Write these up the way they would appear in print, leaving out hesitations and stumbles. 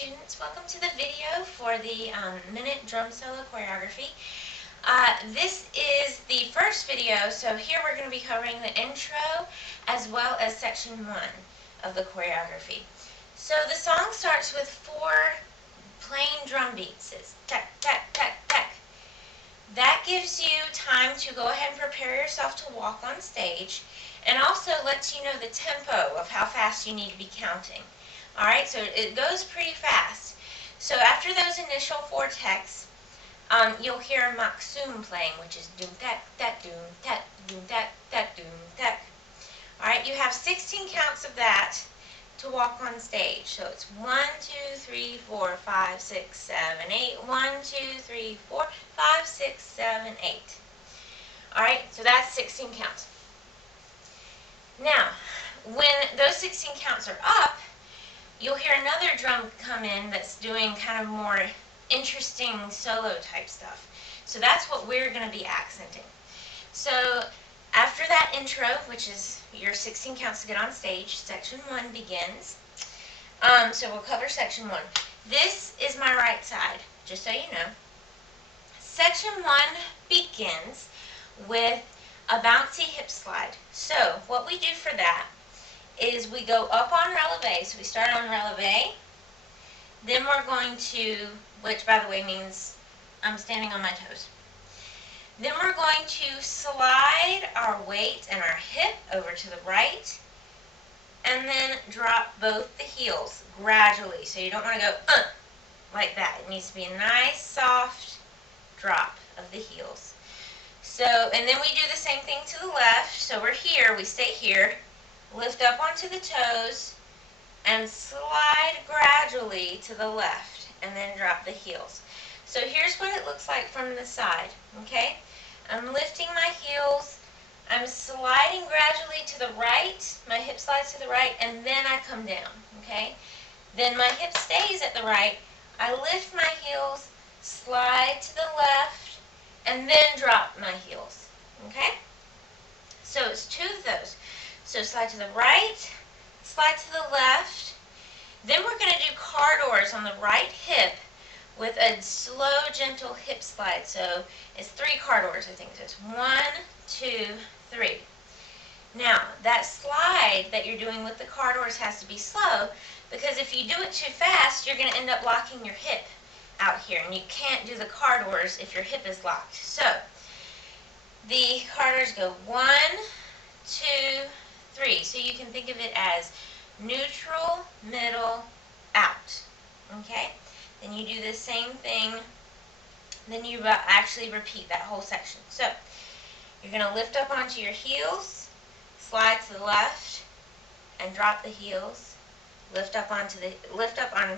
students, welcome to the video for the minute drum solo choreography. This is the first video, so here we're going to be covering the intro as well as section 1 of the choreography. So the song starts with 4 plain drum beats. It's tack, tack, tack, tack. That gives you time to go ahead and prepare yourself to walk on stage, and also lets you know the tempo of how fast you need to be counting. Alright, so it goes pretty fast. So after those initial 4 tacks, you'll hear Maksum playing, which is doom tack, tack, doom tack, doom tack, tack, doom tack. Alright, you have 16 counts of that to walk on stage. So it's 1, 2, 3, 4, 5, 6, 7, 8. 1, 2, 3, 4, 5, 6, 7, 8. Alright, so that's 16 counts. Now, when those 16 counts are up, you'll hear another drum come in that's doing kind of more interesting solo type stuff. So that's what we're going to be accenting. So after that intro, which is your 16 counts to get on stage, section 1 begins. So we'll cover section 1. This is my right side, just so you know. Section 1 begins with a bouncy hip slide. So what we do for that is we go up on releve. So we start on releve. Then we're going to, which by the way means I'm standing on my toes. Then we're going to slide our weight and our hip over to the right, and then drop both the heels gradually. So you don't want to go like that. It needs to be a nice soft drop of the heels. So, and then we do the same thing to the left. So we're here, we stay here, lift up onto the toes, and slide gradually to the left, and then drop the heels. So here's what it looks like from the side, okay? I'm lifting my heels, I'm sliding gradually to the right, my hip slides to the right, and then I come down, okay? Then my hip stays at the right, I lift my heels, slide to the left, and then drop my heels, okay? So it's 2 of those. So slide to the right, slide to the left. Then we're going to do corridors on the right hip with a slow, gentle hip slide. So it's 3 corridors, I think. So it's 1, 2, 3. Now, that slide that you're doing with the corridors has to be slow, because if you do it too fast, you're going to end up locking your hip out here, and you can't do the corridors if your hip is locked. So the corridors go 1, 2, 3. So you can think of it as neutral, middle, out. Okay? Then you do the same thing. Then you actually repeat that whole section. So you're going to lift up onto your heels, slide to the left, and drop the heels. Lift up on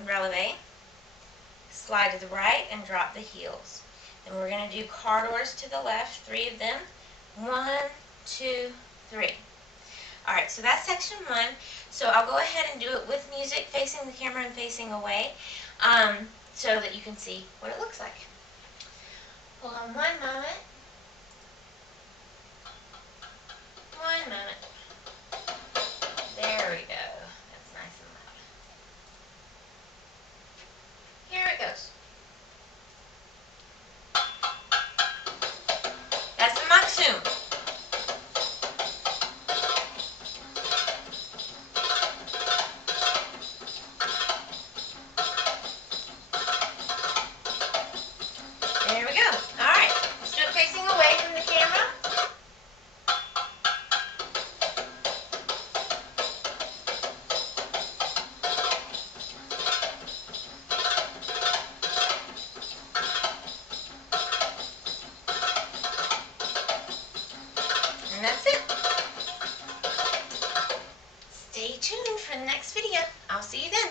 releve, slide to the right, and drop the heels. Then we're going to do corridors to the left, 3 of them. 1, 2, 3. Alright, so that's section 1. So I'll go ahead and do it with music, facing the camera and facing away, so that you can see what it looks like. Hold on one moment. One moment. There we go. That's nice and loud. Here it goes. That's the Maksum. There we go. Alright, let's do it facing away from the camera. And that's it. Stay tuned for the next video. I'll see you then.